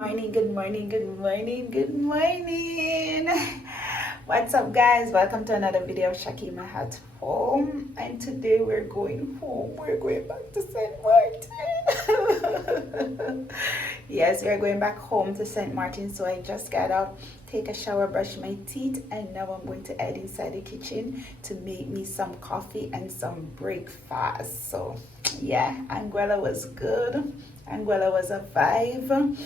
Morning, good morning, good morning, good morning. What's up, guys? Welcome to another video of Shakima at Home. And today we're going home. We're going back to St. Martin. Yes, we're going back home to St. Martin. So I just got up, take a shower, brush my teeth, and now I'm going to head inside the kitchen to make me some coffee and some breakfast. So yeah, Anguilla was good. Anguilla was a vibe.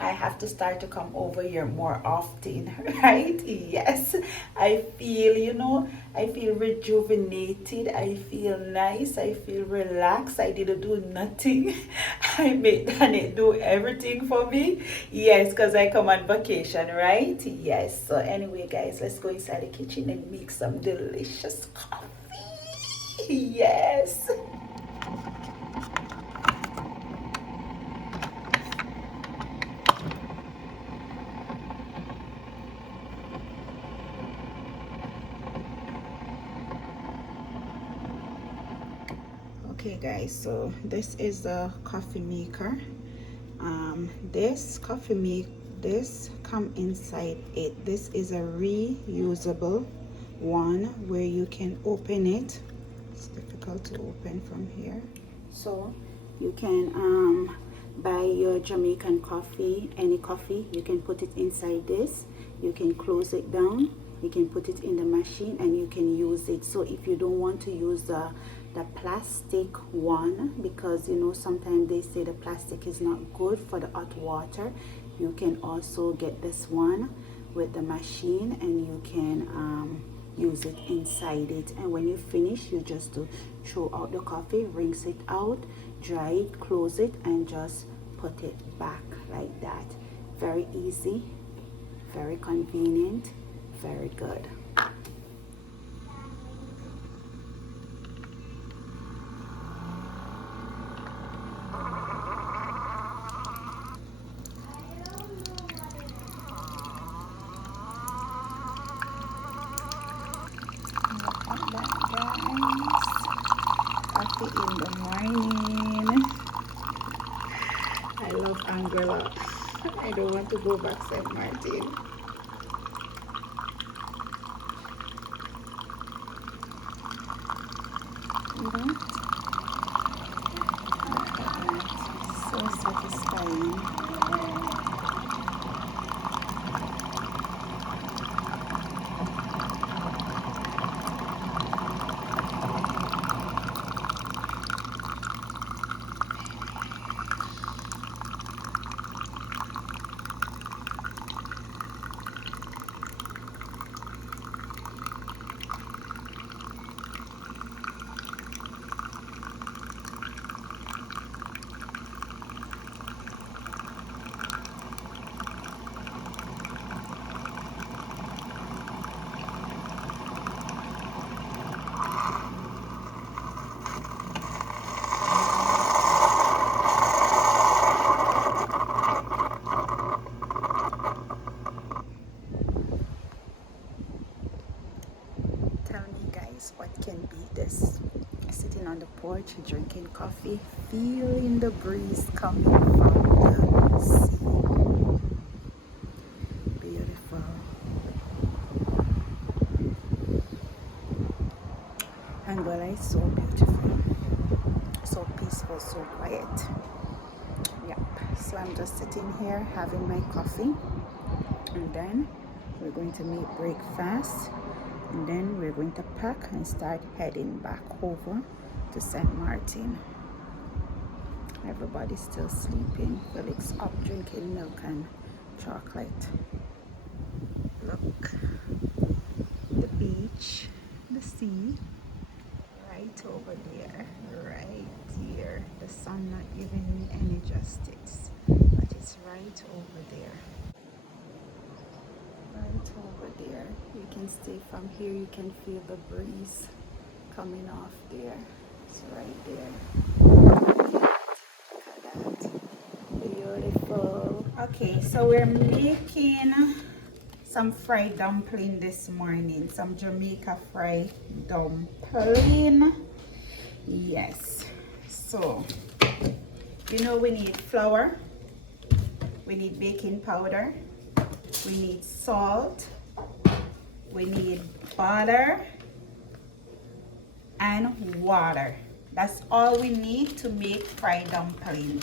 I have to start to come over here more often, right? Yes, I feel, I feel rejuvenated. I feel nice. I feel relaxed. I didn't do nothing. I made Danny do everything for me. Yes, because I come on vacation, right? Yes. So anyway, guys, let's go inside the kitchen and make some delicious coffee. Yes. Okay guys, so this is the coffee maker. This coffee make this come inside it. This is a reusable one where you can open it. It's difficult to open from here. So you can buy your Jamaican coffee, any coffee, you can put it inside this. You can close it down, you can put it in the machine, and you can use it. So if you don't want to use the plastic one, because sometimes they say the plastic is not good for the hot water, you can also get this one with the machine, and you can use it inside it. And when you finish, you just throw out the coffee, rinse it out, dry it, close it, and just put it back like that. Very easy, very convenient, very good. Coffee in the morning. I love Anguilla. I don't want to go back St. Martin. So satisfying. Tell me guys, what can be this? Sitting on the porch, drinking coffee, feeling the breeze coming from the sea. Beautiful. Angola is so beautiful, so peaceful, so quiet. Yep. So I'm just sitting here having my coffee, and then we're going to make breakfast, and then we're going to pack and start heading back over to St. Martin. Everybody's still sleeping. Felix up drinking milk and chocolate. Look, the beach, the sea, right over there, right here. The sun not giving me any justice, but it's right over there. Right over there. You can stay from here, you can feel the breeze coming off there. It's right there. Look at that. Beautiful. Okay, so we're making some fried dumpling this morning. Some Jamaica fried dumpling. Yes. So, we need flour. We need baking powder. We need salt. We need butter and water. That's all we need to make fried dumpling.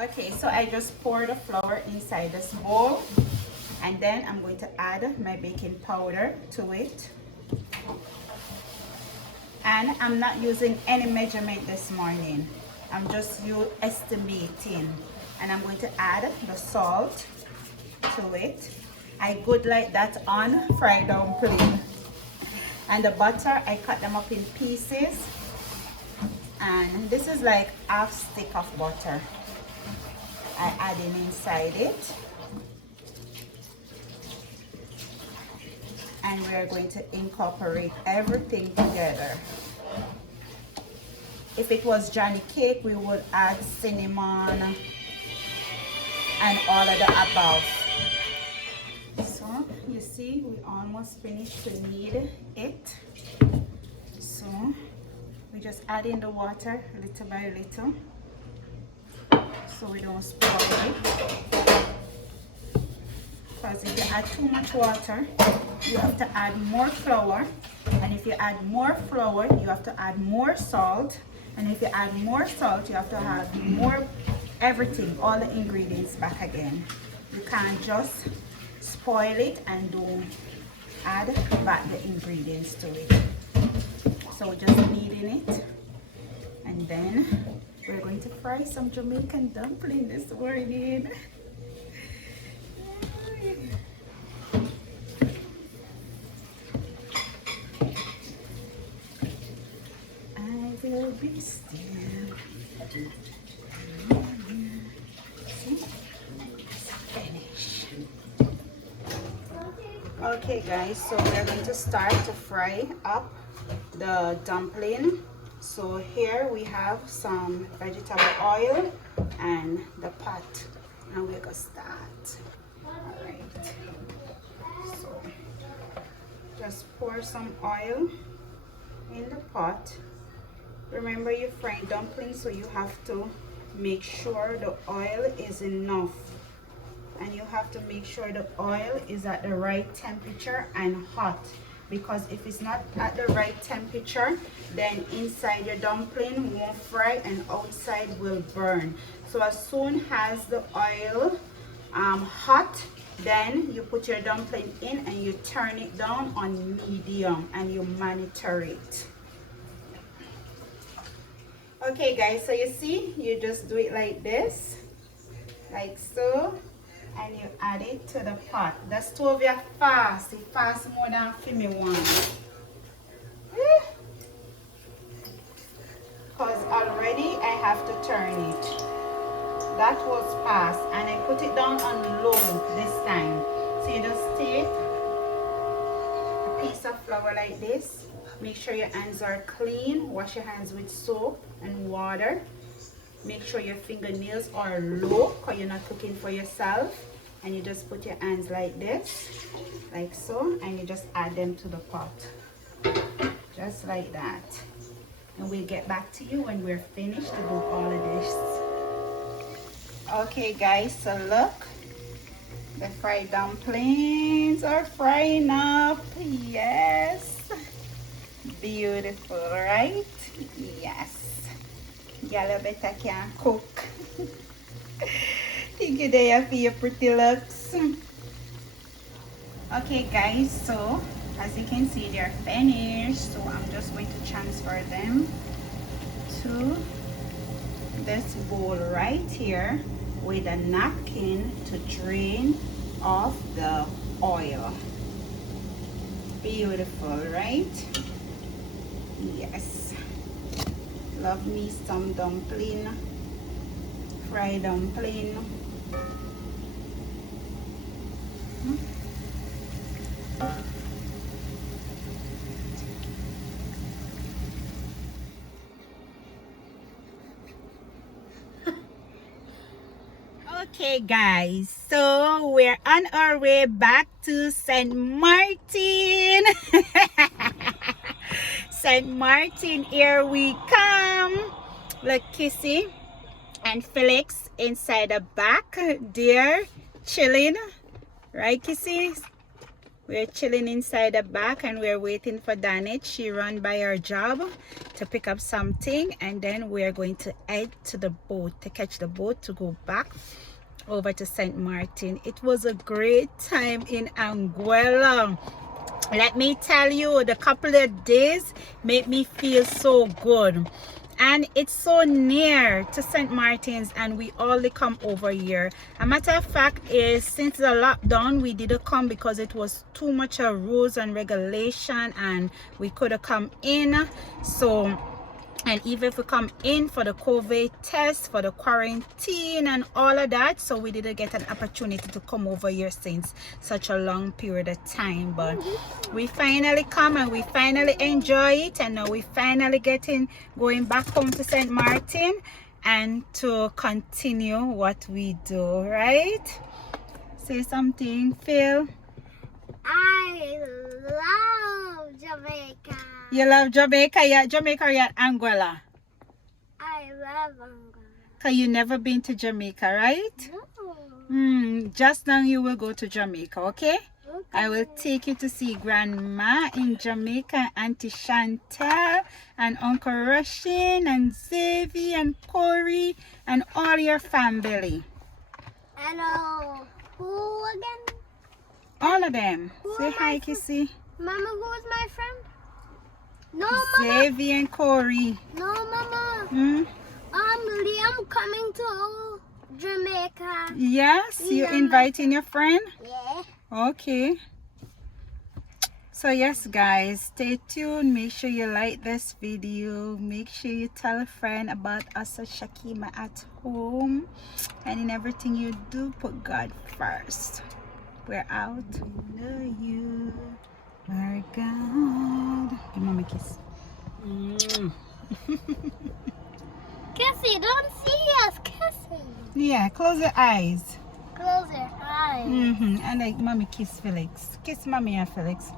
Okay, so I just pour the flour inside this bowl, and then I'm going to add my baking powder to it. And I'm not using any measurement this morning. I'm just estimating. And I'm going to add the salt to it. I good like that on fried dumpling. And the butter, I cut them up in pieces. And this is like half stick of butter. I add in inside it. And we are going to incorporate everything together. If it was Johnny cake, we would add cinnamon and all of the above. So you see, we almost finished to knead it. So we just add in the water little by little, so we don't spoil it. Because if you add too much water, you have to add more flour. And if you add more flour, you have to add more salt. And if you add more salt, you have to add more everything, all the ingredients back again. You can't just spoil it and don't add back the ingredients to it. So we're just kneading it. And then we're going to fry some Jamaican dumpling this morning. I will be still. Finish. Okay guys, so we're going to start to fry up the dumpling. So here we have some vegetable oil and the pot, and we're gonna start. All right, so just pour some oil in the pot. Remember, you're frying dumplings, so you have to make sure the oil is enough, and you have to make sure the oil is at the right temperature and hot, because if it's not at the right temperature, then inside your dumpling won't fry and outside will burn. So as soon as the oil hot, then you put your dumpling in and you turn it down on medium and you monitor it. Okay guys, so you see, you just do it like this, like so, and you add it to the pot. The stove is fast, it fast more than for me one. Because already I have to turn it. That was fast, and I put it down on low this time. So you just take a piece of flour like this. Make sure your hands are clean. Wash your hands with soap and water. Make sure your fingernails are low, because you're not cooking for yourself. And you just put your hands like this, like so, and you just add them to the pot. Just like that. And we'll get back to you when we're finished to do all of this. Okay guys, so look. The fried dumplings are frying up. Yes. Beautiful, right? Yes. Y'all better can cook. Think you're there for your pretty looks. Okay guys, so as you can see, they're finished. So I'm just going to transfer them to this bowl right here with a napkin to drain off the oil. Beautiful, right? Yes. Love me some dumpling, fried dumpling. Okay guys, so we're on our way back to Sint Maarten. Sint Maarten, here we come. Look, Kissy. and Felix inside the back there chilling, right, Kissy? We're chilling inside the back and we're waiting for Danette. She run by her job to pick up something, and then we're going to head to the boat to catch the boat to go back over to Sint Maarten. It was a great time in Anguilla. Let me tell you, the couple of days made me feel so good. And it's so near to St. Martin's, and we all come over here. A matter of fact is, since the lockdown, we didn't come because it was too much rules and regulation, and we couldn't come in. So, and even if we come in for the COVID test, for the quarantine and all of that, so we didn't get an opportunity to come over here since such a long period of time. But we finally come and we finally enjoy it, and now we finally going back home to St. Maarten and to continue what we do, right? Say something, Phil. I love Jamaica. You love Jamaica? Yeah, Jamaica or yeah, Anguilla? I love Angola. Because you never been to Jamaica, right? No. Just now you will go to Jamaica, okay? Okay. I will take you to see Grandma in Jamaica, Auntie Chantel, and Uncle Rushin, and Xavier, and Corey, and all your family. And who again? All of them. Who Say am hi, I? Kissy. Mama, who is my friend? No, Mama. Xavier and Corey. No, Mama. Liam coming to Jamaica. Yes, you Yeah. inviting your friend? Yeah. Okay. So yes guys, stay tuned. Make sure you like this video. Make sure you tell a friend about us at Shakima at home. And in everything you do, put God first. We're out. We love you. Our God. Give Mama a kiss. Kissy, don't see us kissing. Yeah, close your eyes. Close your eyes. And like Mommy kiss Felix. Kiss Mommy and Felix.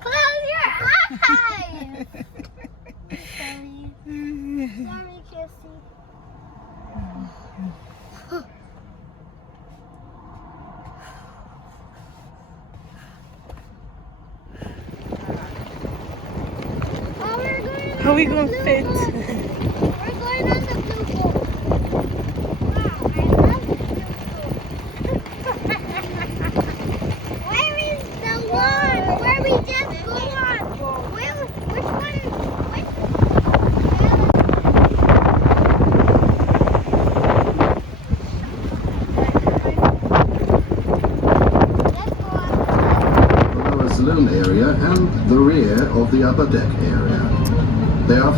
Close your eyes. Sorry. Sorry, Kissy. Oh, we're going How we gonna blue fit? boat. We're going on the blue boat. Wow, I love the blue boat. Where is the one where we just go on? Which one? Let's go on. Lower saloon area and the rear of the upper deck area. They are